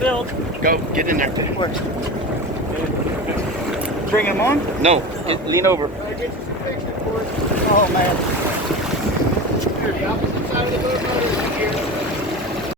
build. Go, get in there. What? Bring him on? No, lean over. Oh man. The opposite side of the boat motor is here.